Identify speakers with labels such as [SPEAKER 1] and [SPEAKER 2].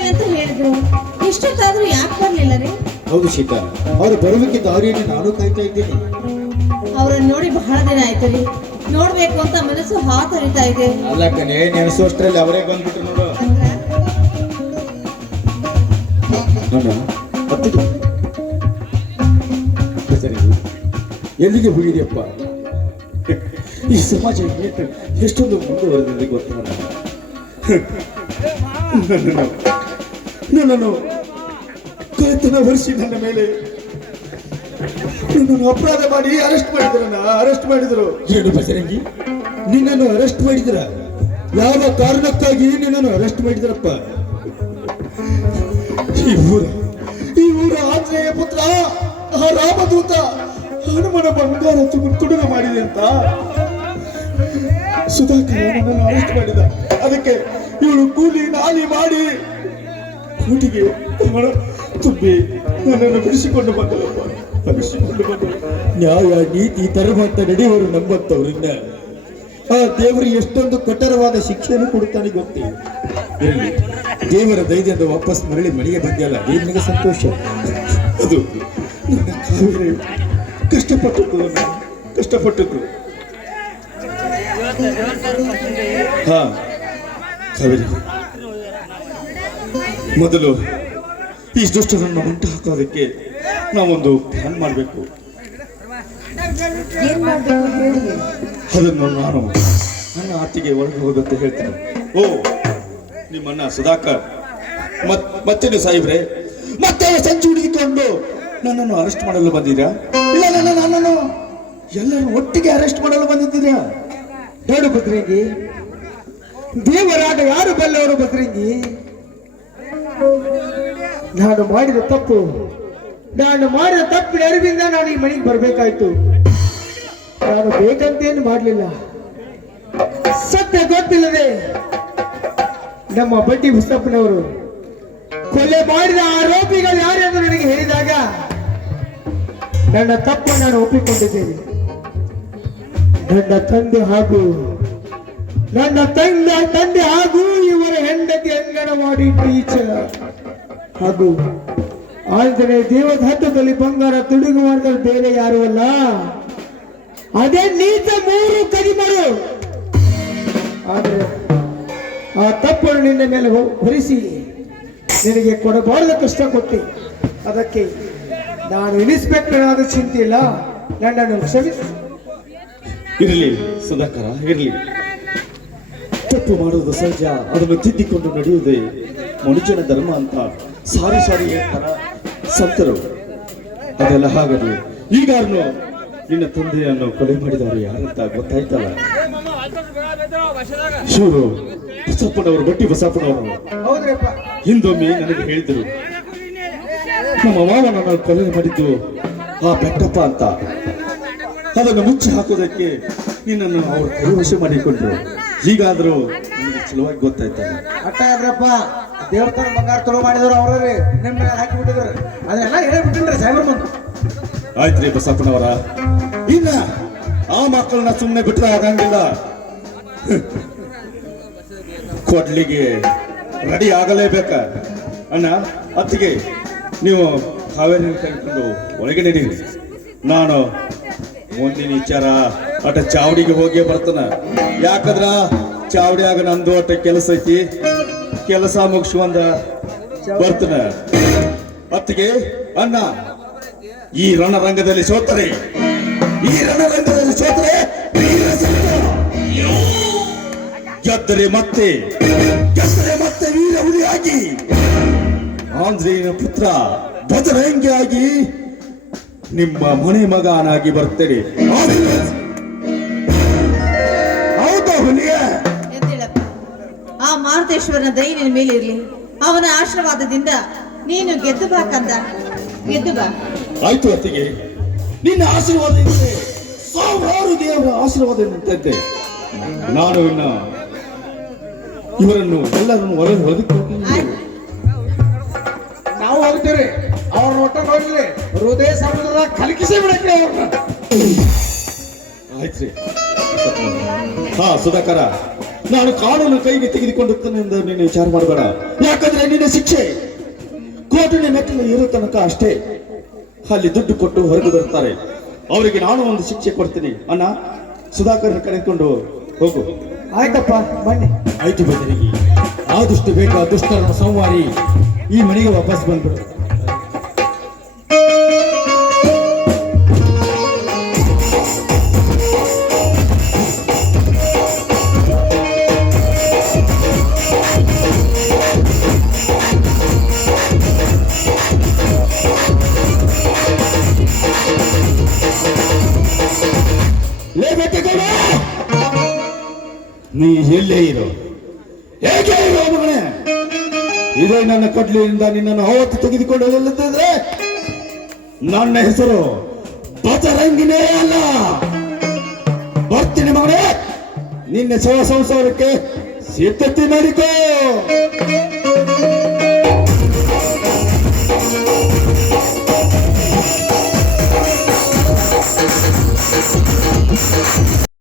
[SPEAKER 1] ಬರ್ತೇನೆ ಅಂತ ಹೇಳಿದ್ರು? ಇಷ್ಟೊತ್ತಾದ್ರೂ ಯಾಕೆ ಬರ್ಲಿಲ್ಲ ರೀ?
[SPEAKER 2] ಹೌದು ಶೀತ ಅವರು ಬರುವಿಕೆ ದಾರಿಯಲ್ಲಿ ನಾನು ಕಾಯ್ತಾ ಇದ್ದೀನಿ.
[SPEAKER 1] ಅವ್ರನ್ನ ನೋಡಿ ಬಹಳ ದಿನ ಆಯ್ತು ರೀ. ನೋಡ್ಬೇಕು ಅಂತ ಮನಸ್ಸು ಹಾತರಿತಾ ಇದೆ.
[SPEAKER 2] ಅಲ್ಲ ಕಣೆ ನೆನೆಸೋಷ್ಟ್ರಲ್ಲಿ ಅವರೇ ಬಂದ್ಬಿಟ್ರು ನೋಡು. ಎಲ್ಲಿಗೆ ಹೋಗಿದೆಯಪ್ಪ? ಈ ಸಮಾಜ ಎಷ್ಟೊಂದು ಮುಂದುವರೆದಿದೆ ಗೊತ್ತಾ? ನನ್ನನ್ನು ಕೈತನ ಹೊರಿಸಿ ನನ್ನ ಮೇಲೆ. ನಿನ್ನನ್ನು ಅಪರಾಧ ಮಾಡಿ ಅರೆಸ್ಟ್ ಮಾಡಿದ್ರನ್ನ ಅರೆಸ್ಟ್ ಮಾಡಿದ್ರು. ಏನು ಬಸರಂಗಿ ನಿನ್ನನ್ನು ಅರೆಸ್ಟ್ ಮಾಡಿದ್ರ. ಯಾವ ಕಾರಣಕ್ಕಾಗಿ ನಿನ್ನನ್ನು ಅರೆಸ್ಟ್ ಮಾಡಿದ್ರಪ್ಪ? ಈ ಊರ ಈ ಊರ ಆಂಜನೇಯ ಪುತ್ರ ಆ ರಾಮದೂತ ಹನುಮನ ಬಂಗಾರ ತುಡುಗ ಮಾಡಿದೆ ಅಂತ. ಸುಧಾಕರ್ ನನ್ನನ್ನು ಅರೆಸ್ಟ್ ಮಾಡಿದ. ಅದಕ್ಕೆ ಇವಳು ಕೂಲಿ ನಾಲಿ ಮಾಡಿ ಕೂಟಿಗೆ ತುಂಬಿ ನನ್ನನ್ನು ಬಿಡಿಸಿಕೊಂಡು ಬಂದಳಪ್ಪ ಬಿಡಿಸಿಕೊಂಡು ಬಂದ ನ್ಯಾಯ, ನೀತಿ, ಧರ್ಮ ಅಂತ ನಡೆಯುವರು ನಂಬಂತವ್ರಿಂದ ಆ ದೇವರು ಎಷ್ಟೊಂದು ಕಠೋರವಾದ ಶಿಕ್ಷೆಯನ್ನು ಕೊಡುತ್ತಾನೆ ಗೊತ್ತೇ? ದೇವರ ದೈದ್ಯದ ವಾಪಸ್ ಮರಳಿ ಮನೆಗೆ ಬಂದಲ್ಲ ಅದೇ ಸಂತೋಷ? ಅದು ನನ್ನ ಕಾವೇರಿ ಕಷ್ಟಪಟ್ಟದ್ದು. ಹಾ. ಕಾವೇರಿ. ಮೊದಲು ಈ ದುಷ್ಟರನ್ನು ಉಂಟು ಹಾಕೋದಕ್ಕೆ ನಾವೊಂದು ಪ್ಲಾನ್ ಮಾಡಬೇಕು.
[SPEAKER 1] ಹೇಳಿ?
[SPEAKER 2] ಅದನ್ನು ನಾನು ನನ್ನ ಆತಿಗೆ ಒಳಗೆ ಹೋಗುತ್ತೆ ಹೇಳ್ತೀನಿ. ಓ ನಿಮ್ಮನ್ನ ಸುಧಾಕರ್. ಮತ್ ಮತ್ತೇನು ಸಾಹೇಬ್ರೆ? ಮತ್ತೆ ಸಂಚು ಹಿಡಿದುಕೊಂಡು ನನ್ನನ್ನು ಅರೆಸ್ಟ್ ಮಾಡಲು ಬಂದಿದ್ಯಾ? ಇಲ್ಲ ನನ್ನ ನನ್ನನ್ನು ಎಲ್ಲರೂ ಒಟ್ಟಿಗೆ ಅರೆಸ್ಟ್ ಮಾಡಲು ಬಂದಿದ್ದೀರಾ?
[SPEAKER 3] ನೋಡು ಬದ್ರಂಗಿ ದೇವರಾಟ ಯಾರು ಬಲ್ಲವರು ಬದ್ರಂಗಿ ನಾನು ಮಾಡಿದ ತಪ್ಪು. ನಾನು ಮಾಡಿದ ತಪ್ಪು ಅರಿವಿಂದ ನಾನು ಈ ಮನೆಗೆ ಬರಬೇಕಾಯ್ತು. ನಾನು ಬೇಕಂತೇನು ಮಾಡಲಿಲ್ಲ. ಸತ್ಯ ಗೊತ್ತಿಲ್ಲದೆ ನಮ್ಮ ಬಡ್ಡಿ ಹುಸಪ್ಪನವರು ಕೊಲೆ ಮಾಡಿದ ಆರೋಪಿಗಳು ಯಾರೆಂದು ನನಗೆ ಹೇಳಿದಾಗ ನನ್ನ ತಪ್ಪು ನಾನು ಒಪ್ಪಿಕೊಂಡಿದ್ದೇನೆ. ನನ್ನ ತಂದೆ ಹಾಗೂ ನನ್ನ ತಂದೆ ತಂದೆ ಹಾಗೂ ಹೆಂಡತಿ ಅಂಗನವಾಡಿ ಟೀಚರ್ ಆದರೆ ದೇವದ ಹತ್ತಿರದಲ್ಲಿ ಬಂಗಾರ ತುಡುಗು ಮಾಡಿದ್ರೆ ಬೇರೆ ಯಾರು ಅಲ್ಲ. ಅದೇ ನೀಚ ಮೂರು ಕದಿಮರು. ಆದರೆ ಆ ತಪ್ಪನ್ನು ನಿನ್ನ ಮೇಲೆ ಭರಿಸಿ ನಿನಗೆ ಕೊಡಬಾರದ ಕಷ್ಟ ಕೊಟ್ಟಿ. ಅದಕ್ಕೆ ನಾನು ಇನ್ಸ್ಪೆಕ್ಟರ್ ಆದ ಚಿಂತೆ ಇಲ್ಲ. ನನ್ನನ್ನು ಕ್ಷಮಿಸಿ
[SPEAKER 2] ಇರಲಿ, ಸುಧಾಕರ, ಇರಲಿ. ತಪ್ಪು ಮಾಡುವುದು ಸಹಜ. ಅದನ್ನು ತಿದ್ದಿಕೊಂಡು ನಡೆಯುವುದೇ ಮನುಷ್ಯನ ಧರ್ಮ ಅಂತ ಸಾರಿ ಸಾರಿ ಹೇಳ್ತಾರ ಸಂತರು. ಅದೆಲ್ಲ ಹಾಗಲಿ ಈಗಾರನು ನಿನ್ನ ತಂದೆಯನ್ನು ಕೊಲೆ ಮಾಡಿದವರು ಯಾರಂತ ಗೊತ್ತಾಯ್ತಲ್ಲ? ಶಿವರು ಬಸಪ್ಪನವರು ಬಟ್ಟಿ ಬಸಪ್ಪನವರು. ಹಿಂದೊಮ್ಮೆ ನನಗೆ ಹೇಳಿದರು ನಮ್ಮ ಮಾವ ನನ್ನ ಕೊಲೆ ಮಾಡಿದ್ದು ಆ ಬೆಟ್ಟಪ್ಪ ಅಂತ. ಅದನ್ನು ಮುಚ್ಚಿ ಹಾಕೋದಕ್ಕೆ ನಿನ್ನನ್ನು ಅವರು ಕೈವಶ ಮಾಡಿಕೊಂಡ್ರು. ಹೀಗಾದರೂ ಚಲೋವಾಗಿ ಗೊತ್ತಾಯ್ತು ಗೊತ್ತಾಯ್ತಲ್ಲ.
[SPEAKER 3] ಅಟ್ಟ ದೇವ್ರ ದೇವಸ್ಥಾನ ಬಂಗಾರ ಚಲೋ ಮಾಡಿದ್ರು ಅವ್ರಿ ನಿಮ್ಮ ಮೇಲೆ ಹಾಕಿ ಬಿಟ್ಟಿದ್ರು. ಅದನ್ನೆಲ್ಲ ಹೇಳ್ಬಿಟ್ಟಿನ್ರಿ ಸಾಹೇಬ್ರ ಮುಂದೆ.
[SPEAKER 2] ಆಯ್ತ್ರಿ ಬಸಪ್ಪನವರ. ಇನ್ನ ಆ ಮಕ್ಕಳನ್ನ ಸುಮ್ಮನೆ ಬಿಟ್ಟರೆ ಆಗಂಗಿಲ್ಲ. ಕೊಡ್ಲಿಗೆ ರೆಡಿ ಆಗಲೇಬೇಕ. ಅಣ್ಣ ಅತ್ತಿಗೆ ನೀವು ಕಾವೇರಿ ಕರ್ಕೊಂಡು ಒಳಗೆ ನಡೀರಿ. ನಾನು ಮುಂದಿನ ವಿಚಾರ ಅಟ ಚಾವಡಿಗೆ ಹೋಗಿ ಬರ್ತಾನ. ಯಾಕಂದ್ರ ಚಾವಡಿಯಾಗ ನಂದು ಅಟ ಕೆಲಸ ಐತಿ. ಕೆಲಸ ಮುಗಿಸ್ಕೊಂಡ ಬರ್ತಾನ. ಅತ್ತಿಗೆ, ಅಣ್ಣ, ಈ ರಣರಂಗದಲ್ಲಿ ಸೋತರೆ. ಈ ರಣರಂಗದಲ್ಲಿ ಸೋತರೆ. ಗೆದ್ದರೆ ಮತ್ತೆ ಗೆದ್ದರೆ ಮತ್ತೆ ವೀರ ಆಗಿ ಆಂಧ್ರೇಯನ ಪುತ್ರ ಬಜರಂಗಿಯಾಗಿ ನಿಮ್ಮ ಮನೆ ಮಗನಾಗಿ ಬರ್ತೇನೆ.
[SPEAKER 1] ಆ ಮಾರುತೇಶ್ವರನ ದಯ ನಿನ್ನ ಮೇಲೆ ಇರಲಿ. ಅವನ ಆಶೀರ್ವಾದದಿಂದ ನೀನು ಗೆದ್ದು ಬಾ ಕಂದ. ಗೆದ್ದು ಬಾ.
[SPEAKER 2] ಆಯ್ತು ಅತ್ತಿಗೆ. ನಿನ್ನ ಆಶೀರ್ವಾದ ಇದ್ದರೆ ಸಾವಿರಾರು ದೇವರ ಆಶೀರ್ವಾದ ನಿಂತಂತೆ. ನಾನು ಇನ್ನ ಇವರನ್ನು ಎಲ್ಲರನ್ನು ಹೊರಗೆ ಹೊರದಕ್ಕೆ
[SPEAKER 3] ನಾವು ಹೋಗ್ತೇವೆ. ಅವ್ರ ಒಟ್ಟ ನೋಡಿದ್ರೆ ಹೃದಯ ಸಮುದ್ರದ ಕಲಕಿಸಿ ಬಿಡಕ್ಕೆ ಅವ್ರನ್ನ.
[SPEAKER 2] ಆಯ್ತು ಹಾ ಸುಧಾಕರ. ನಾನು ಕಾನೂನು ಕೈಗೆ ತೆಗೆದುಕೊಂಡು ಎಂದು ನೀನು ವಿಚಾರ ಮಾಡಬೇಡ. ಯಾಕೆ ಯಾಕಂದ್ರೆ ನಿನ್ನ ಶಿಕ್ಷೆ ಕೋಟಿನ ಮೆಟ್ಟಿಲು ಇರೋ ತನಕ ಅಷ್ಟೇ. ಅಲ್ಲಿ ದುಡ್ಡು ಕೊಟ್ಟು ಹೊರಗೆ ಬರ್ತಾರೆ ಅವರಿಗೆ ನಾನು ಒಂದು ಶಿಕ್ಷೆ ಕೊಡ್ತೀನಿ. ಅಣ್ಣ ಸುಧಾಕರ್ ಕರೆದುಕೊಂಡು ಹೋಗು.
[SPEAKER 3] ಆಯ್ತಪ್ಪ ಬನ್ನಿ.
[SPEAKER 4] ಆಯ್ತು ಬದಲಿಗೆ ಆದಷ್ಟು ಬೇಕಾ ದುಷ್ಟರನ್ನು ಸಂವಾರಿ ಈ ಮನೆಗೆ ವಾಪಸ್ ಬಂದ್ಬಿಡು.
[SPEAKER 2] ನೀ ಎಲ್ಲೇ ಇರೋ? ಹೇಗೆ ಇರೋ ಮಗನೇ? ಇದೇ ನನ್ನ ಕಡ್ಲಿಯಿಂದ ನಿನ್ನನ್ನು ಅವತ್ತು ತೆಗೆದುಕೊಂಡು ನನ್ನ ಹೆಸರು ಬಜರಂಗಿನೇ ಅಲ್ಲ. ಬರ್ತೀನಿ ಮಗನೇ. ನಿನ್ನ ಶವ ಸಂಸಾರಕ್ಕೆ ಸಿದ್ಧತೆ ಮಾಡಿಕೋ. Thank you.